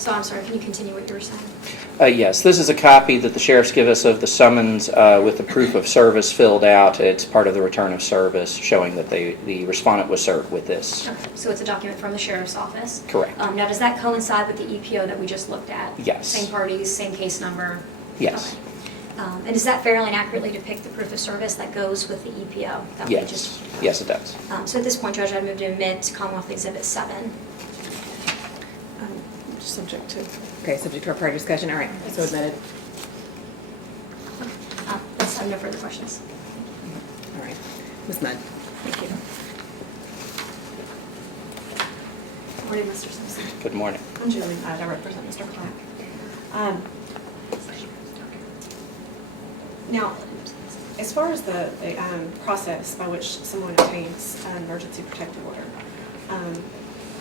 So I'm sorry, can you continue what you were saying? Yes, this is a copy that the sheriffs give us of the summons with the proof of service filled out. It's part of the return of service showing that the respondent was served with this. Okay, so it's a document from the sheriff's office? Correct. Now, does that coincide with the EPO that we just looked at? Yes. Same parties, same case number? Yes. Okay. And does that fairly and accurately depict the proof of service that goes with the EPO? That we Yes. Yes, it does. So at this point, Judge, I move to admit Commonwealth Exhibit 7. Subject to. Okay, subject to our prior discussion. All right, so admitted. Let's have no further questions. All right, Ms. Mudd. Thank you. Good morning, Mr. Simpson. Good morning. I'm Julie Mudd. I represent Mr. Clark. Now, as far as the process by which someone obtains an emergency protective order,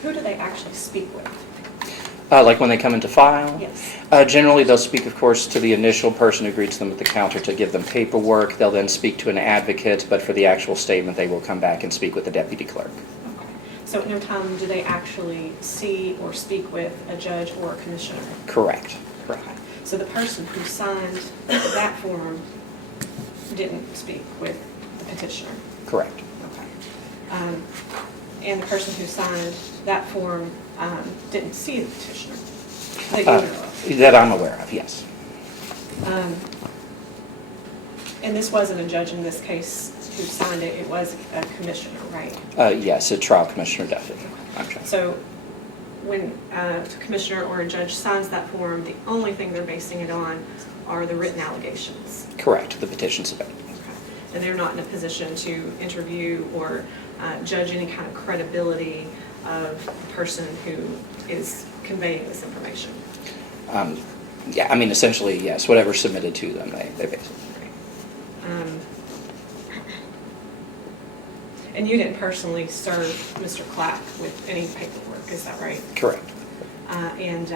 who do they actually speak with? Like when they come into file? Yes. Generally, they'll speak, of course, to the initial person who greets them at the counter to give them paperwork. They'll then speak to an advocate, but for the actual statement, they will come back and speak with the deputy clerk. Okay. So at no time do they actually see or speak with a judge or a commissioner? Correct. Correct. Okay. So the person who signed that form didn't speak with the petitioner? Correct. Okay. And the person who signed that form didn't see the petitioner that you know of? That I'm aware of, yes. And this wasn't a judge in this case who signed it, it was a commissioner, right? Yes, a trial commissioner Duffy. Okay. So when a commissioner or a judge signs that form, the only thing they're basing it on are the written allegations? Correct, the petition submitted. Okay. And they're not in a position to interview or judge any kind of credibility of the person who is conveying this information? Yeah, I mean, essentially, yes, whatever's submitted to them, they basically. And you didn't personally serve Mr. Clack with any paperwork, is that right? Correct. And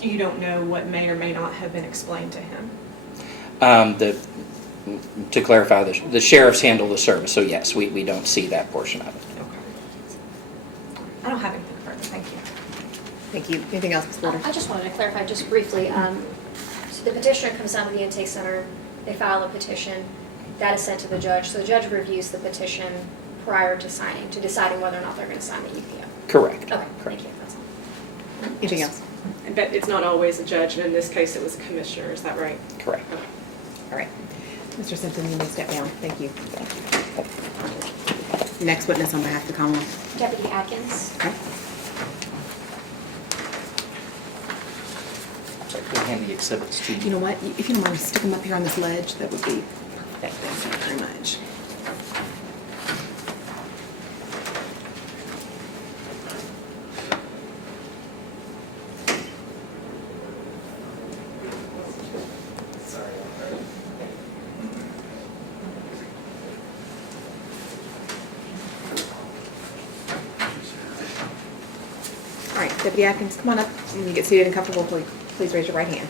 you don't know what may or may not have been explained to him? To clarify, the sheriffs handle the service, so yes, we don't see that portion of it. Okay. I don't have anything further, thank you. Thank you. Anything else, Ms. Porter? I just wanted to clarify just briefly. So the petitioner comes down to the intake center, they file a petition, that is sent to the judge. So the judge reviews the petition prior to signing, to deciding whether or not they're going to sign the EPO. Correct. Okay, Correct. thank you. That's all. Anything else? But it's not always a judge, and in this case it was a commissioner, is that right? Correct. Okay. All right. Mr. Simpson, you may step down. Thank you. Next witness on behalf of the Commonwealth. Deputy Atkins. Okay. Sorry, could I hand the exhibits to you? You know what? If you don't mind, stick them up here on this ledge. That would be perfect. Thank you very much. All right, Deputy Atkins, come on up. When you get seated and comfortable, please raise your right hand.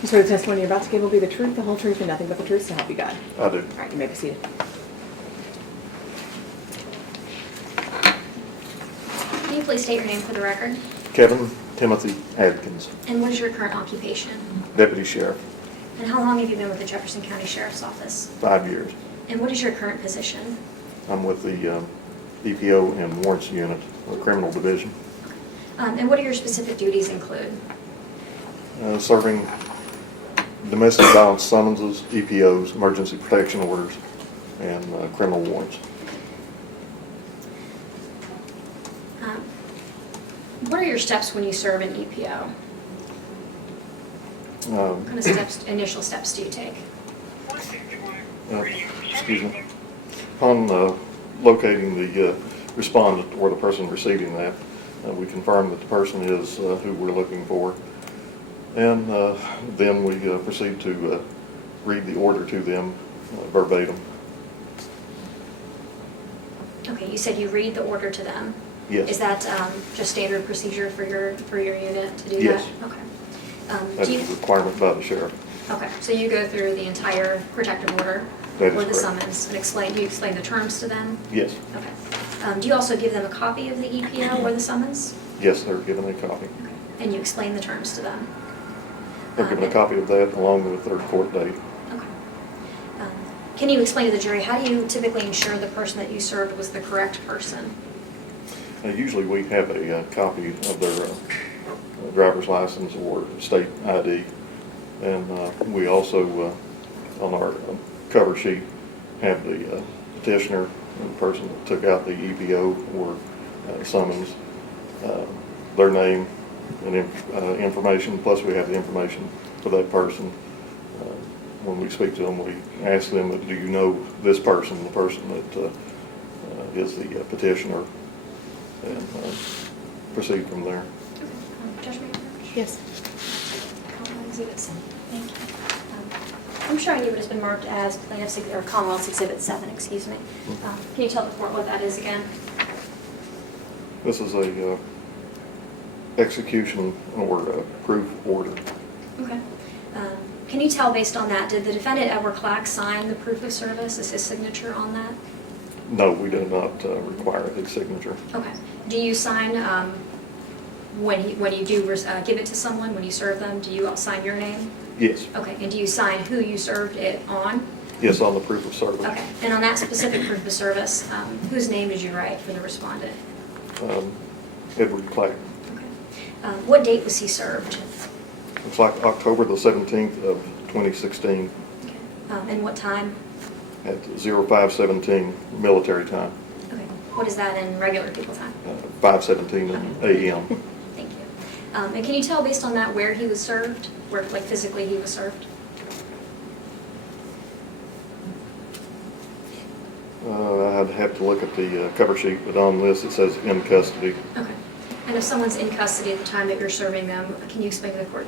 You swear the testimony you're about to give will be the truth, the whole truth, and nothing but the truth, so help you God. I do. All right, you may be seated. Can you please state your name for the record? Kevin Timothy Adkins, And what is your current occupation? Deputy Sheriff, And how long have you been with the Jefferson County Sheriff's Office? 5 years. And what is your current position? I'm with the EPO and Warrants Unit, or Criminal Division, And what do your specific duties include? serving domestic violence summonses, EPOs, emergency protection orders, and criminal warrants. What are your steps when you serve an EPO? What kind of steps, initial steps do you take? Excuse me. Upon locating the respondent or the person receiving that, we confirm that the person is who we're looking for. And then we proceed to read the order to them verbatim. Okay, you said you read the order to them. Yes. Is that just standard procedure for your unit to do Yes. that? Okay. That's Do a you, requirement by the sheriff. okay, so you go through the entire protective order That is or the correct. summons and do you explain the terms to them? Yes. Okay. Do you also give them a copy of the EPO or the summons? Yes, they're given a copy. Okay. And you explain the terms to them? They're given a copy of that along with their court date. Okay. Um, Can you explain to the jury, how do you typically ensure the person that you served was the correct person? Usually we have a copy of their driver's license or state ID. And we also, on our cover sheet, have the petitioner, the person that took out the EPO or summons, their name and information, plus we have the information for that person. When we speak to them, we ask them, do you know this person, the person that is the petitioner, and proceed from there. Judge Mayer? Yes. Commonwealth Exhibit 7. Thank you. I'm showing you what has been marked as Plaintiff's, or Commonwealth's Exhibit 7, excuse me. Can you tell the court what that is again? This is a execution or a proof order. Okay. Can you tell based on that, did the defendant Edward Clack sign the proof of service? Is his signature on that? No, we do not require his signature. Okay. Do you sign, when you do give it to someone, when you serve them, do you sign your name? Yes. Okay. And do you sign who you served it on? Yes, on the proof of service. Okay. And on that specific proof of service, whose name did you write for the respondent? Edward Clack. Okay. What date was he served? It's like October the 17th of 2016 Okay. And what time? at 05:17 military time, Okay. What is that in regular people time? 5:17 a.m. Thank you. And can you tell based on that where he was served? Where, like, physically he was served? I'd have to look at the cover sheet, but on this it says in custody. Okay. And if someone's in custody at the time that you're serving them, can you explain to the court?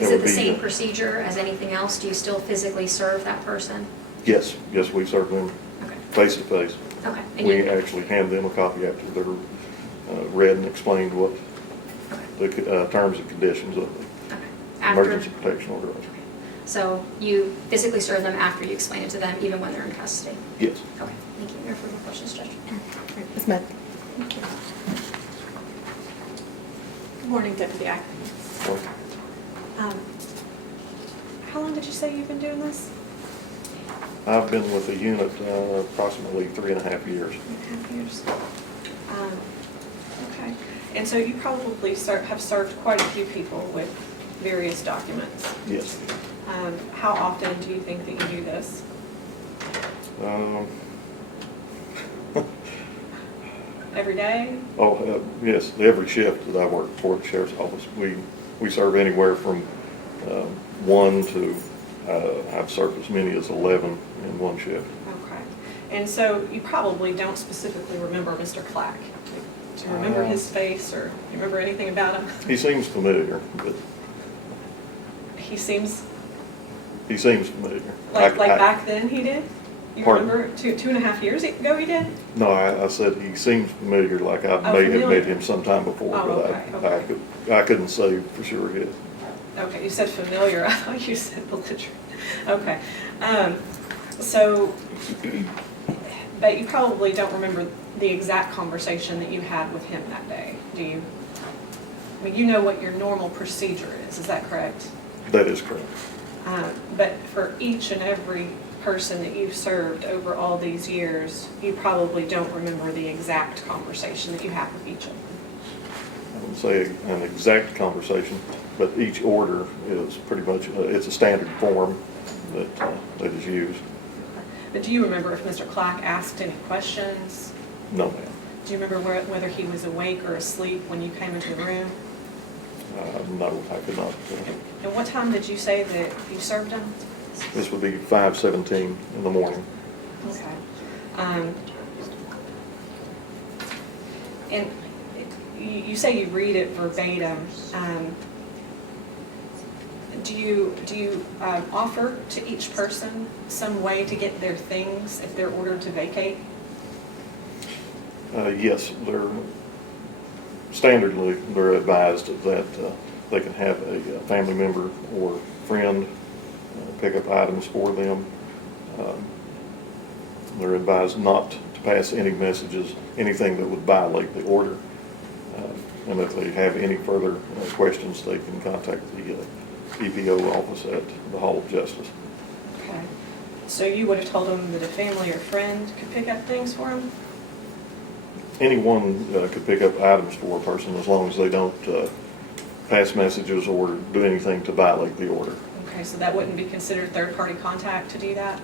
Is It it would the be- same procedure as anything else? Do you still physically serve that person? Yes, we serve them Okay. face to face. Okay. And We you- actually hand them a copy after they're read and explained what Okay. the terms and conditions of Okay. the After, emergency protection order are. so you physically serve them after you explain it to them, even when they're in custody? Yes. Okay. Thank you. No further questions, Judge. Ms. Smith? Thank you. Good morning, Deputy Atkins. How long did you say you've been doing this? I've been with the unit approximately 3.5 years. 3.5 years. Okay. And so you probably have served quite a few people with various documents. Yes. How often do you think that you do this? Every day? Yes, every shift that I work for the sheriff's office, we serve anywhere from 1 to, I've served as many as 11 in one shift. Okay. And so you probably don't specifically remember Mr. Clack. Do you remember his face or do you remember anything about him? He seems familiar, but He seems he seems familiar. like back then he did? You Pardon? remember 2.5 years ago he did? No, I said he seems familiar, like I Oh, may have familiar. met him sometime before, Oh, but okay. I couldn't say for sure he is. Okay, you said familiar. I thought you said belligerent. Okay. So, but you probably don't remember the exact conversation that you had with him that day, do you? I mean, you know what your normal procedure is that correct? That is correct. But for each and every person that you've served over all these years, you probably don't remember the exact conversation that you had with each of them. I wouldn't say an exact conversation, but each order is pretty much, it's a standard form that is used. But do you remember if Mr. Clack asked any questions? No, ma'am. Do you remember whether he was awake or asleep when you came into the room? No, I could not. And what time did you say that you served him? This would be 5:17 in the morning. Okay. And you say you read it verbatim. Do you offer to each person some way to get their things if they're ordered to vacate? Yes, they're advised that they can have a family member or friend pick up items for them. They're advised not to pass any messages, anything that would violate the order. And if they have any further questions, they can contact the EPO office at the Hall of Justice. Okay. So you would have told him that a family or friend could pick up things for him? Anyone could pick up items for a person as long as they don't pass messages or do anything to violate the order. Okay, so that wouldn't be considered third-party contact to do that?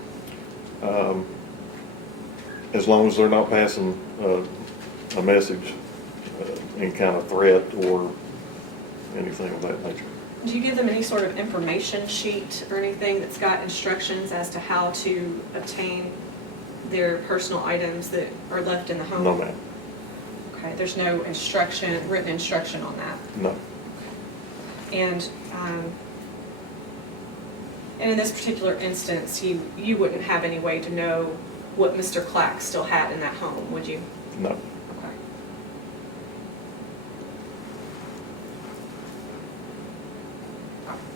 As long as they're not passing a message, any kind of threat or anything of that nature. Do you give them any sort of information sheet or anything that's got instructions as to how to obtain their personal items that are left in the home? No, ma'am. Okay, there's no written instruction on that? No. And in this particular instance, you wouldn't have any way to know what Mr. Clack still had in that home, would you? No. Okay.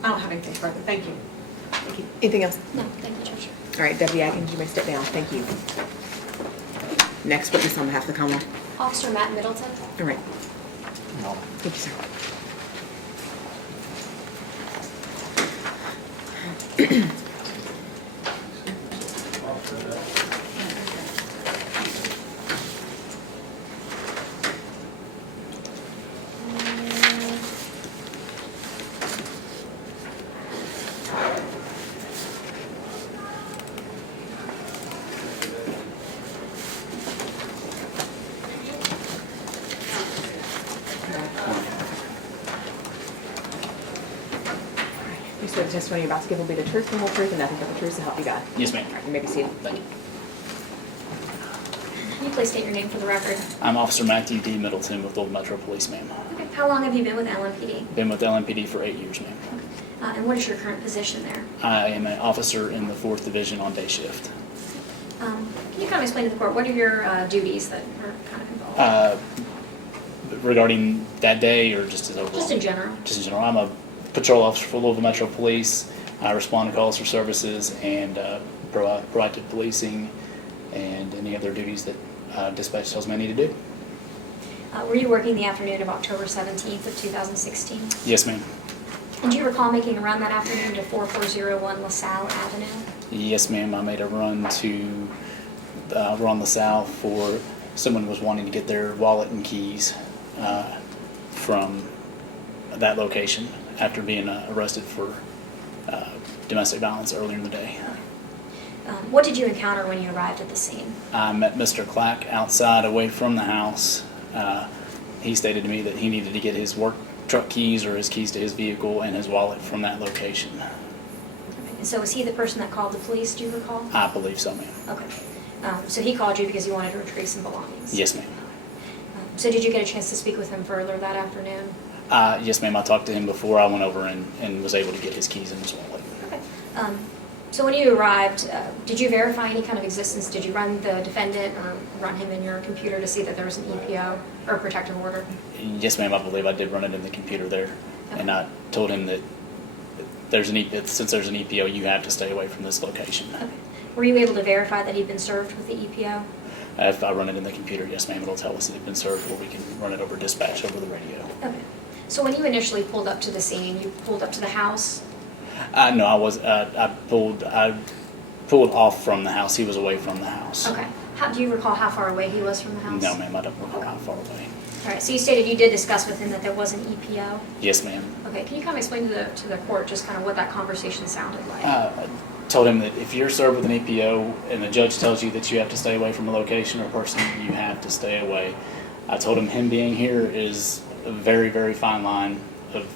I don't have anything further. Thank you. Thank you. Anything else? No, thank you, Judge. All right, Deputy Atkins, you may step down. Thank you. Next witness on behalf of the Commonwealth. Officer Matt Middleton. All right. Thank you, sir. You swear the testimony you're about to give will be the truth, the whole truth, and nothing but the truth, so help you God. Yes, ma'am. All right, you may be seated. Thank you. Can you please state your name for the record? I'm Officer Matthew D. Middleton with Old Metro Police, ma'am. Okay. How long have you been with LMPD? Been with LMPD for 8 years, ma'am. And what is your current position there? I am an officer in the 4th Division on day shift. Can you kind of explain to the court, what are your duties that are kind of involved? Regarding that day or just as overall? Just in general. Just in general. I'm a patrol officer for Louisville Metro Police. I respond to calls for services and proactive policing and any other duties that dispatch tells me I need to do. Were you working the afternoon of October 17th of 2016? Yes, ma'am. And do you recall making a run that afternoon to 4401 LaSalle Avenue? Yes, ma'am. I made a run to Ron LaSalle for someone was wanting to get their wallet and keys from that location after being arrested for domestic violence earlier in the day. What did you encounter when you arrived at the scene? I met Mr. Clack outside away from the house. He stated to me that he needed to get his work truck keys or his keys to his vehicle and his wallet from that location. And so was he the person that called the police, do you recall? I believe so, ma'am. Okay. So he called you because he wanted to retrieve some belongings? Yes, ma'am. So did you get a chance to speak with him further that afternoon? Yes, ma'am. I talked to him before I went over and was able to get his keys and his wallet. Okay. So when you arrived, did you verify any kind of existence? Did you run the defendant or run him in your computer to see that there was an EPO or a protective order? Yes, ma'am. I believe I did run it in the computer there. Okay. And I told him that since there's an EPO, you have to stay away from this location. Okay. Were you able to verify that he'd been served with the EPO? If I run it in the computer, yes, ma'am, it'll tell us that it's been served, or we can run it over dispatch over the radio. Okay. So when you initially pulled up to the scene, you pulled up to the house? No, I was. I pulled off from the house. He was away from the house. Okay. Do you recall how far away he was from the house? No, ma'am, I don't recall how far away. All right. So you stated you did discuss with him that there was an EPO. Yes, ma'am. Okay. Can you kind of explain to the court just kind of what that conversation sounded like? I told him that if you're served with an EPO and the judge tells you that you have to stay away from a location or person, you have to stay away. I told him being here is a very, very fine line of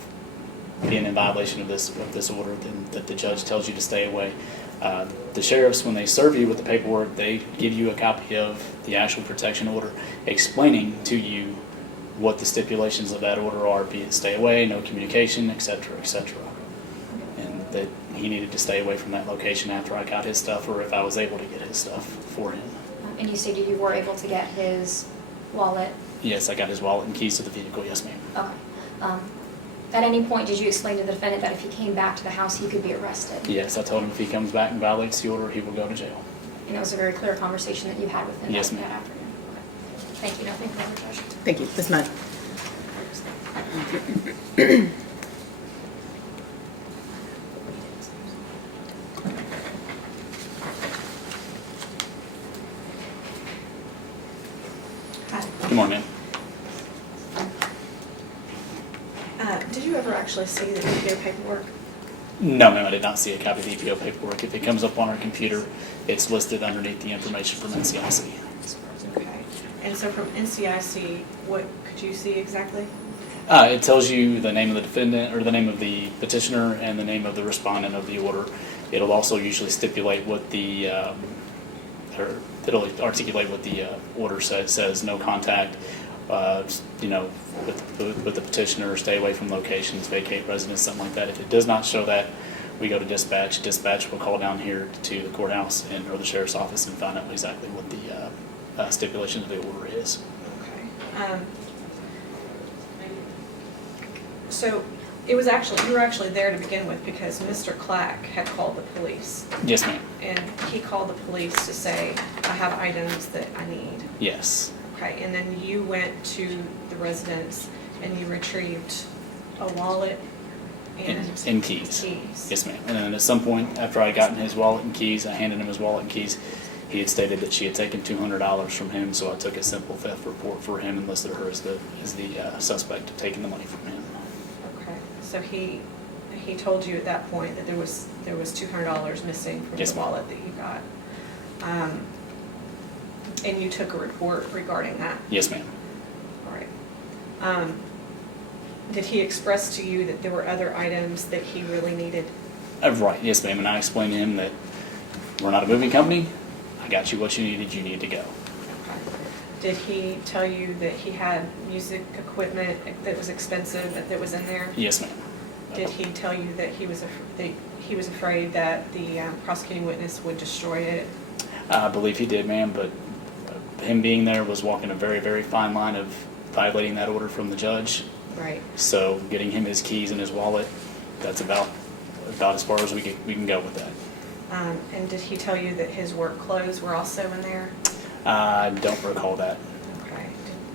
being in violation of this order, that the judge tells you to stay away. The sheriffs, when they serve you with the paperwork, they give you a copy of the actual protection order explaining to you what the stipulations of that order are, be it stay away, no communication, etc., etc. And that he needed to stay away from that location after I got his stuff, or if I was able to get his stuff for him. And you stated you were able to get his wallet? Yes, I got his wallet and keys to the vehicle, yes, ma'am. Okay. At any point, did you explain to the defendant that if he came back to the house, he could be arrested? Yes, I told him if he comes back and violates the order, he will go to jail. And it was a very clear conversation that you had with him Yes, that ma'am. afternoon? Okay. Thank you. Nothing further, Judge. Thank you. Ms. Mudd. Hi. Good morning, ma'am. Did you ever actually see the video paperwork? No, ma'am, I did not see a copy of the EPO paperwork. If it comes up on our computer, it's listed underneath the information from NCIC. Okay. And so from NCIC, what could you see exactly? It tells you the name of the defendant, or the name of the petitioner, and the name of the respondent of the order. It'll also usually stipulate what the, or it'll articulate what the order says, no contact, with the petitioner, stay away from locations, vacate residence, something like that. If it does not show that, we go to dispatch. Dispatch will call down here to the courthouse or the sheriff's office and find out exactly what the stipulation of the order is. Okay. So it was actually, you were actually there to begin with because Mr. Clack had called the police. Yes, ma'am. And he called the police to say, I have items that I need. Yes. Okay, and then you went to the residence and you retrieved a wallet and And keys. Yes, ma'am. And then at some point, after I had gotten his wallet and keys, I handed him his wallet and keys. He had stated that she had taken $200 from him, so I took a simple theft report for him and listed her as the suspect of taking the money from him. Okay, so he told you at that point that there was $200 missing from Yes, the ma'am. wallet that you got. And you took a report regarding that? Yes, ma'am. All right. Did he express to you that there were other items that he really needed? Right. Yes, ma'am. And I explained to him that we're not a moving company. I got you what you needed. You need to go. Okay. Did he tell you that he had music equipment that was expensive that was in there? Yes, ma'am. Did he tell you that he was afraid that the prosecuting witness would destroy it? I believe he did, ma'am, but him being there was walking a very, very fine line of violating that order from the judge. Right. So getting him his keys and his wallet, that's about as far as we can go with that. And did he tell you that his work clothes were also in there? I don't recall that. Okay.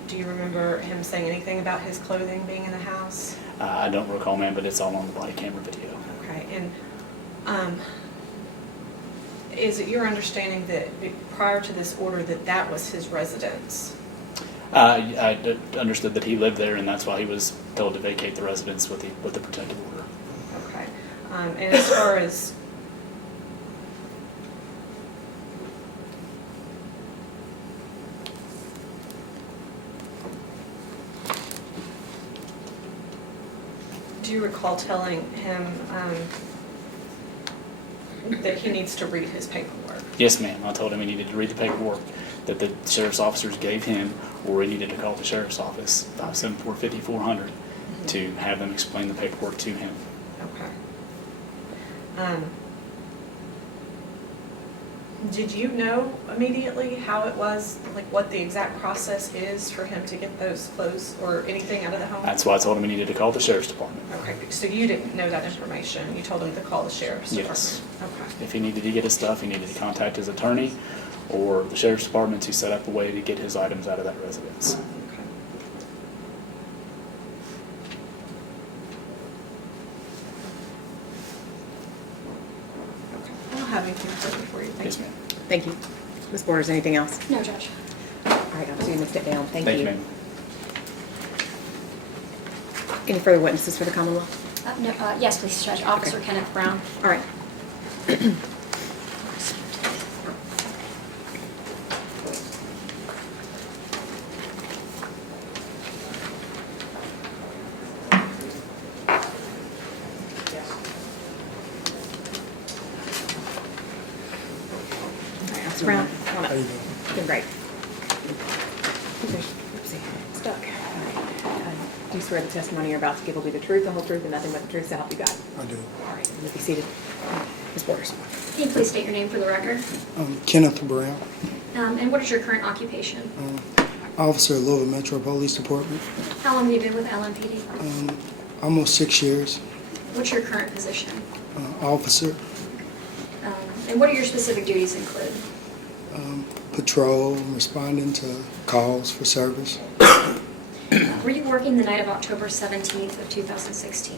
Do you remember him saying anything about his clothing being in the house? I don't recall, ma'am, but it's all on the body camera video. Okay. And is it your understanding that prior to this order that was his residence? I understood that he lived there, and that's why he was told to vacate the residence with the protective order. Okay. And as far as do you recall telling him that he needs to read his paperwork? Yes, ma'am. I told him he needed to read the paperwork that the sheriff's officers gave him, or he needed to call the sheriff's office, 574-5400, to have them explain the paperwork to him. Okay. Did you know immediately how it was, like what the exact process is for him to get those clothes or anything out of the home? That's why I told him he needed to call the sheriff's department. Okay, so you didn't know that information. You told him to call the sheriff's department? Yes. Okay. If he needed to get his stuff, he needed to contact his attorney or the sheriff's department to set up a way to get his items out of that residence. Okay. I don't have anything further for you. Thank Yes, you. ma'am. Thank you. Ms. Borders, anything else? No, Judge. All right, I'll see you step down. Thank you. ma'am. Any further witnesses for the Commonwealth? No, yes, please, Judge. Officer Okay. Kenneth Brown. All right. All right, Officer Brown, come on up. How you doing? Doing great. Oopsie, stuck. All right. Do you swear the testimony you're about to give will be the truth, the whole truth, and nothing but the truth, so help you God? I do. All right, you may be seated. Ms. Borders. Can you please state your name for the record? Kenneth Brown, And what is your current occupation? officer at Louisville Metro Police Department. How long have you been with LMPD? Almost 6 years. What's your current position? Officer, And what do your specific duties include? patrol, responding to calls for service. Were you working the night of October 17th of 2016?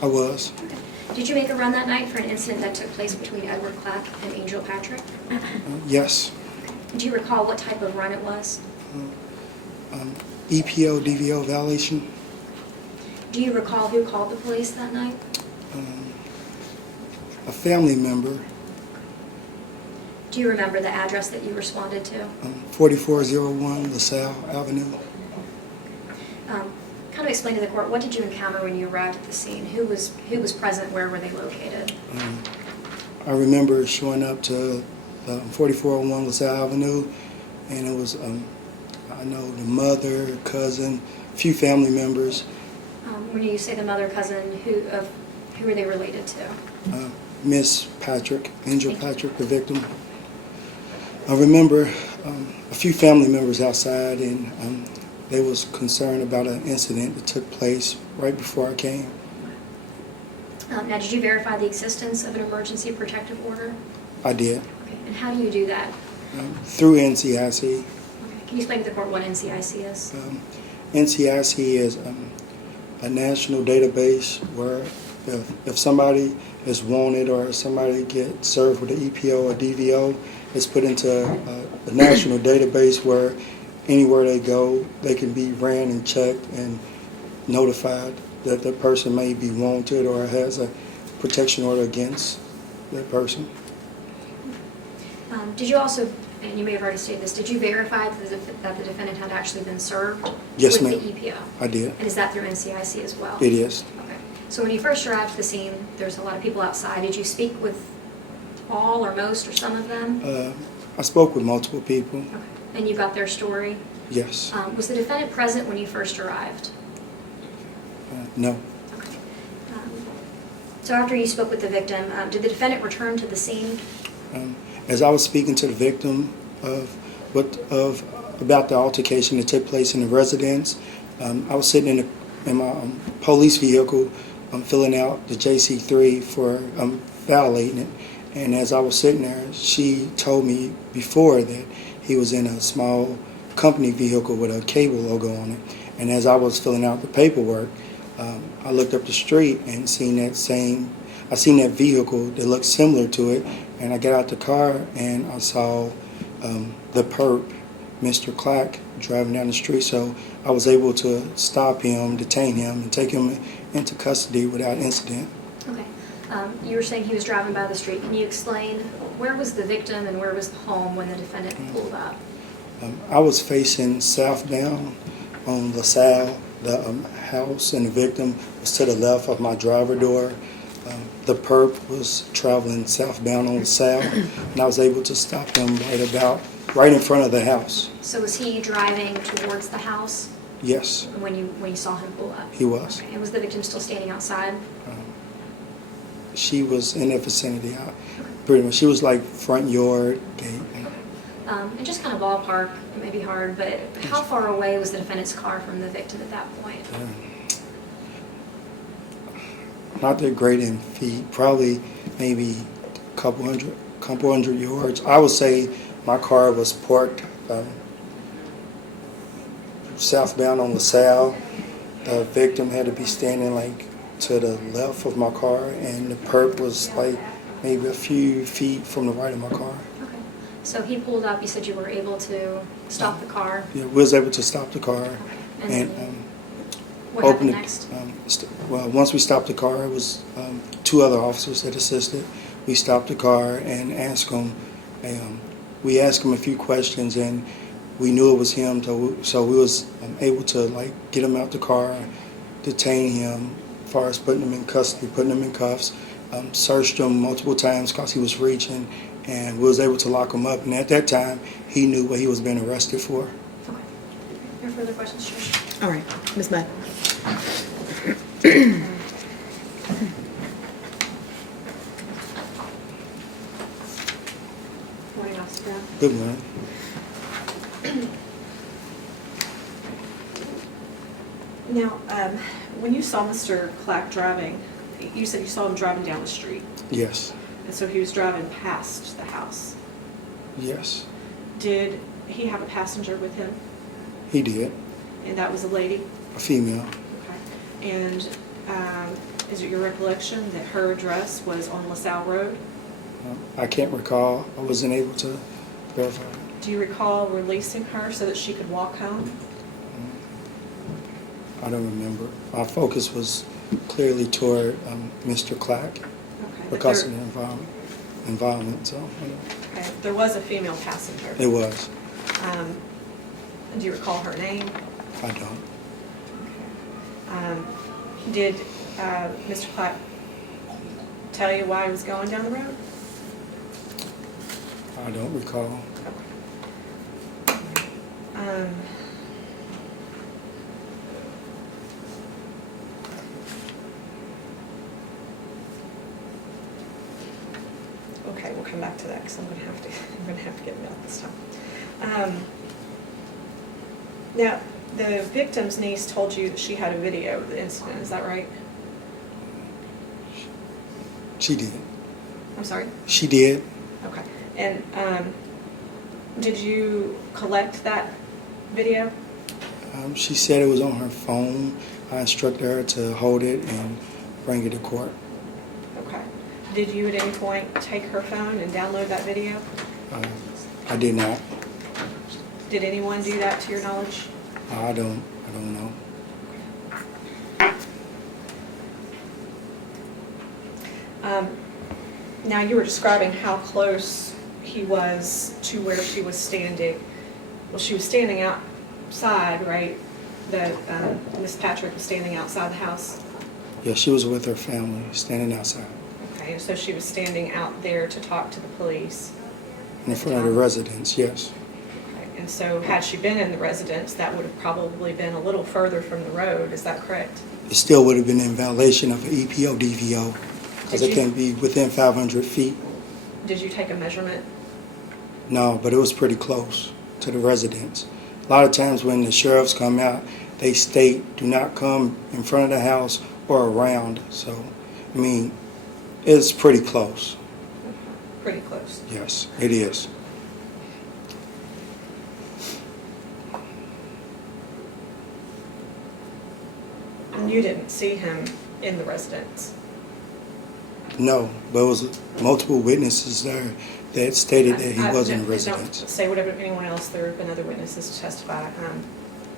I was. Okay. Did you make a run that night for an incident that took place between Edward Clack and Angel Patrick? Yes. Do you recall what type of run it was? EPO, DVO violation. Do you recall who called the police that night? A family member, Do you remember the address that you responded to? 4401 LaSalle Avenue. Kind of explain to the court, what did you encounter when you arrived at the scene? Who was present? Where were they located? I remember showing up to 4401 LaSalle Avenue, and it was, I know the mother, cousin, a few family members. When you say the mother, cousin, who are they related to? Miss Patrick, Angel Patrick, the victim. I remember a few family members outside, and they was concerned about an incident that took place right before I came. Now, did you verify the existence of an emergency protective order? I did. Okay. And how do you do that? Through NCIC. Okay. Can you explain to the court what NCIC is? NCIC is a national database where if somebody is wanted or somebody gets served with an EPO or DVO, it's put into a national database where anywhere they go, they can be ran and checked and notified that the person may be wanted or has a protection order against that person. Did you also, and you may have already stated this, did you verify that the defendant had actually been served Yes, with ma'am. the EPO? I did. And is that through NCIC as well? It is. Okay. So when you first arrived at the scene, there's a lot of people outside. Did you speak with all or most or some of them? I spoke with multiple people. Okay. And you got their story? Yes. Was the defendant present when you first arrived? No. Okay. So after you spoke with the victim, did the defendant return to the scene? As I was speaking to the victim about the altercation that took place in the residence, I was sitting in my police vehicle, filling out the JC3 for violating it. And as I was sitting there, she told me before that he was in a small company vehicle with a cable logo on it. And as I was filling out the paperwork, I looked up the street and seen that vehicle that looked similar to it. And I got out the car and I saw the perp, Mr. Clack, driving down the street. So I was able to stop him, detain him, and take him into custody without incident. Okay. You were saying he was driving by the street. Can you explain where was the victim and where was the home when the defendant pulled up? I was facing southbound on LaSalle. The house and the victim was to the left of my driver door. The perp was traveling southbound on LaSalle, and I was able to stop him right in front of the house. So was he driving towards the house Yes, when you saw him pull up? he was. Okay. And was the victim still standing outside? She was in that vicinity. Pretty much, she was like front yard gate. And just kind of ballpark, it may be hard, but how far away was the defendant's car from the victim at that point? Not that great in feet, probably maybe a couple hundred yards. I would say my car was parked southbound on LaSalle. The victim had to be standing like to the left of my car, and the perp was like maybe a few feet from the right of my car. Okay. So he pulled up, you said you were able to stop the car. Yeah, we was able to stop the car. Okay. And what open happened it. next? Well, once we stopped the car, it was two other officers that assisted. We stopped the car and asked him. We asked him a few questions, and we knew it was him. So we was able to get him out the car, detain him, as far as putting him in custody, putting him in cuffs. Searched him multiple times because he was reaching, and we was able to lock him up. And at that time, he knew what he was being arrested for. Okay. No further questions, Trish? All right, Ms. Mudd. Morning, Officer Brown. Good morning. Now, when you saw Mr. Clack driving, you said you saw him driving down the street, Yes. and so he was driving past the house. Yes. Did he have a passenger with him? He did. And that was a lady? A female. Okay. And is it your recollection that her address was on LaSalle Road? I can't recall. I wasn't able to verify. Do you recall releasing her so that she could walk home? I don't remember. My focus was clearly toward Mr. Clack Okay. but because there- of the environment. So Okay, there was a female passenger. it was. Do you recall her name? I don't. Did Mr. Clapp tell you why he was going down the road? I don't recall. Um, Okay, we'll come back to that because I'm gonna have to get it out this time. Now, the victim's niece told you that she had a video of the incident, is that right? She did. I'm sorry? She did. Okay. And did you collect that video? She said it was on her phone. I instructed her to hold it and bring it to court. Okay. Did you at any point take her phone and download that video? I did not. Did anyone do that to your knowledge? I don't know. Now, you were describing how close he was to where she was standing. Well, she was standing outside, right? Miss Patrick was standing outside the house. Yeah, she was with her family, standing outside Okay, and so she was standing out there to talk to the police. in front of the residence. Yes. Okay, and so had she been in the residence, that would have probably been a little further from the road, is that correct? It still would have been in violation of an EPO DVO because Did it you- can't be within 500 feet. Did you take a measurement? No, but it was pretty close to the residence. A lot of times when the sheriffs come out, they state, do not come in front of the house or around. So, I mean, it's pretty close. Pretty close. Yes, it is. And you didn't see him in the residence? No, but it was multiple witnesses there that stated that he was in the residence. Don't say whatever anyone else, there have been other witnesses to testify.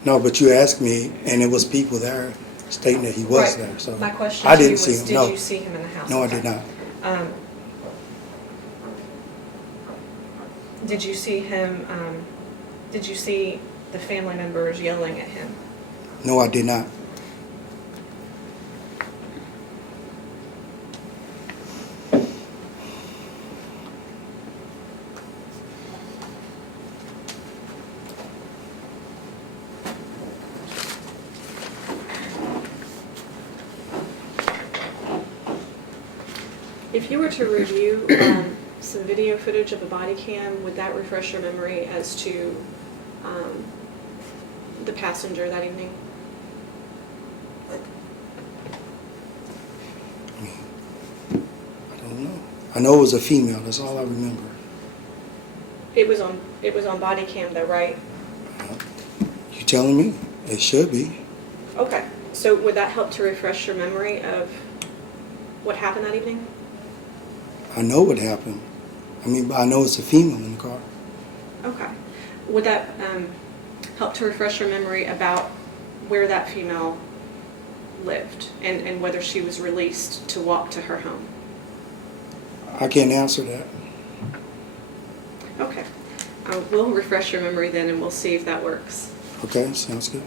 No, but you asked me, and it was people there stating that he was Right. there. So My question I to you didn't see was, him. did No, you see him in the house? no, I Okay. did not. Did you see him, did you see the family members yelling at him? No, I did not. If you were to review some video footage of a body cam, would that refresh your memory as to the passenger that evening? I don't know. I know it was a female. That's all I remember. It was on body cam though, right? You telling me? It should be. Okay, so would that help to refresh your memory of what happened that evening? I know what happened. I mean, but I know it's a female in the car. Okay. Would that help to refresh your memory about where that female lived and whether she was released to walk to her home? I can't answer that. Okay. We'll refresh your memory then and we'll see if that works. Okay, sounds good.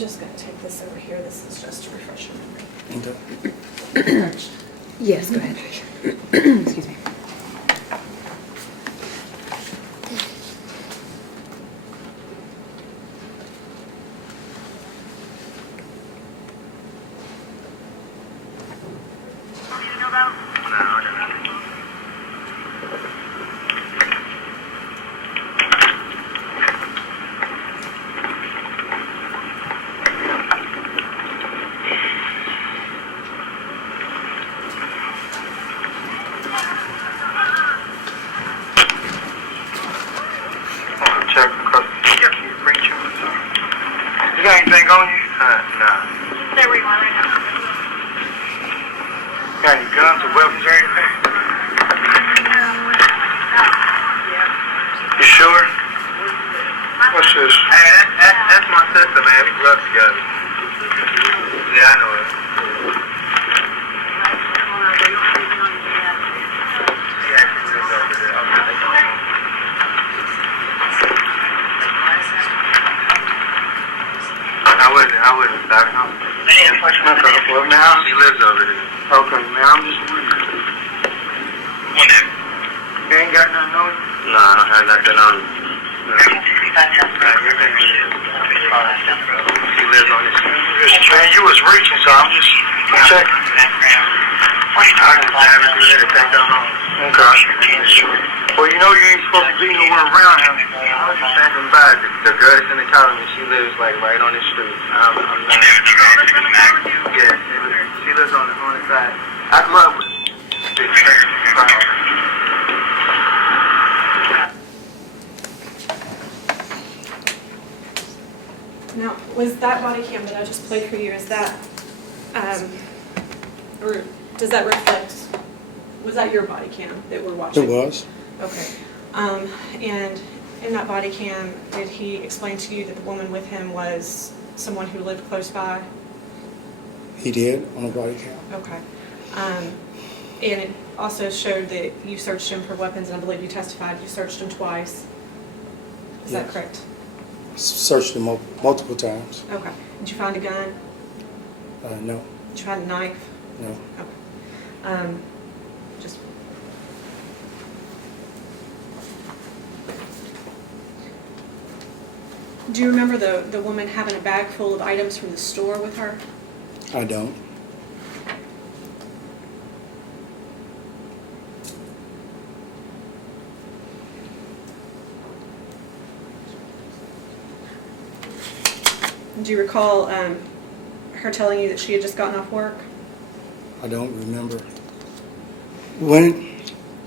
just gonna take this over here. This is just to refresh your memory. Okay. Yes, go ahead. Excuse me. Check across the bring you. You got anything on you? Nah. Stay where you are right now. Got any guns or weapons or anything? You sure? What's this? Hey, that's my sister, man. We grew up together. Yeah, I know it. She actually lives over there. I wouldn't back up. Okay, well now she lives over there. Okay, man, I'm just wondering. You ain't got nothing on you? No, I don't have nothing on me. She lives on this street. Man, you was reaching, so I'm just checking. I just haven't been able to take that home. Okay. Well, you know you ain't supposed to be nowhere around him. I was just thinking about it. The girl that's in the colony, she lives like right on the street. I'm not. Yeah, she lives on the side. I grew up with Now, was that body cam that I just played for you, is that, or does that reflect, was that your body cam that we're watching? It was. Okay. And in that body cam, did he explain to you that the woman with him was someone who lived close by? He did on the body cam. Okay. And it also showed that you searched him for weapons, and I believe you testified you searched him twice. Is that Yes. correct? Searched him multiple times. Okay. Did you find a gun? No, Did you find a knife? no. Okay. Just. Do you remember the woman having a bag full of items from the store with her? I don't. Do you recall her telling you that she had just gotten off work? I don't remember. When,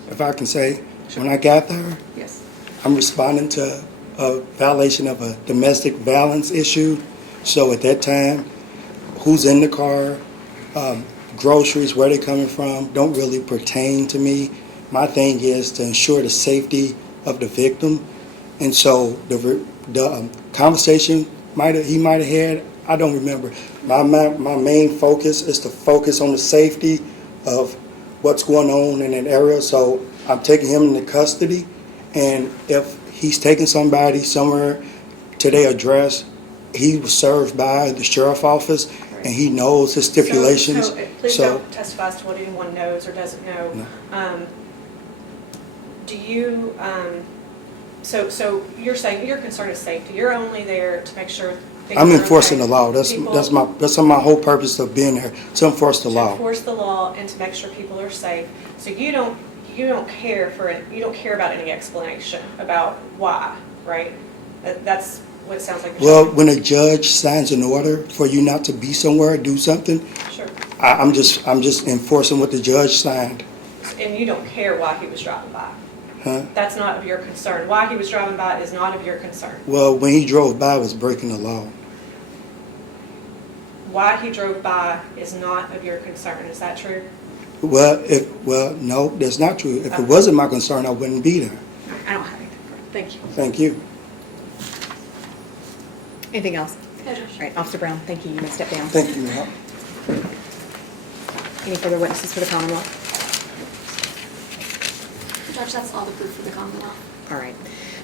if I can say, when I got there, Yes. I'm responding to a violation of a domestic violence issue. So at that time, who's in the car, groceries, where they're coming from, don't really pertain to me. My thing is to ensure the safety of the victim. And so the conversation he might have had, I don't remember. My main focus is to focus on the safety of what's going on in that area. So I'm taking him into custody, and if he's taking somebody somewhere to their address, he was served by the sheriff's office, and he knows his stipulations. So please don't testify as to what anyone knows or doesn't know. No. Do you, so you're saying your concern is safety. You're only there to make sure things I'm are enforcing okay. the law. That's my whole purpose of being there, to enforce the To law. enforce the law and to make sure people are safe. So you don't care about any explanation about why, right? That's what it sounds like. Well, when a judge signs an order for you not to be somewhere, do something, Sure. I'm just enforcing what the judge signed. And you don't care why he was driving by. Huh? That's not of your concern. Why he was driving by is not of your concern. Well, when he drove by, was breaking the law. Why he drove by is not of your concern. Is that true? Well, no, that's not true. If it wasn't my concern, I wouldn't be there. I don't have anything. Thank you. Thank you. Anything else? No, Judge. All right, Officer Brown, thank you. You may step down. Thank you, ma'am. Any further witnesses for the Commonwealth? Judge, that's all the proof for the Commonwealth. All right.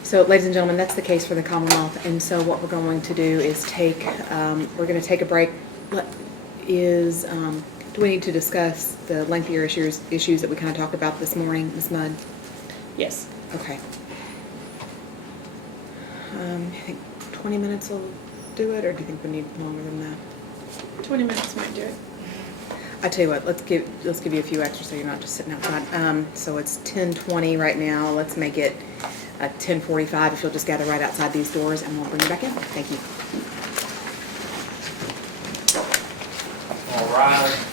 So, ladies and gentlemen, that's the case for the Commonwealth, and so what we're going to do is we're going to take a break. Do we need to discuss the lengthier issues that we kind of talked about this morning, Ms. Mudd? Yes. Okay. I think 20 minutes will do it, or do you think we need longer than that? 20 minutes might do it. I tell you what, let's give you a few extra so you're not just sitting outside. So it's 10:20 right now. Let's make it 10:45 if you'll just gather right outside these doors, and we'll bring you back in. Thank you. All right.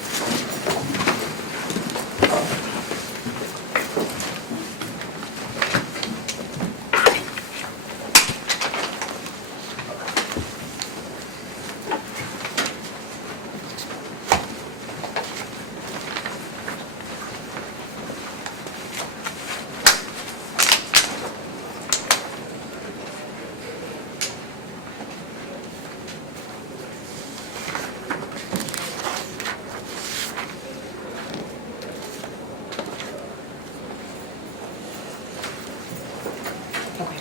Okay,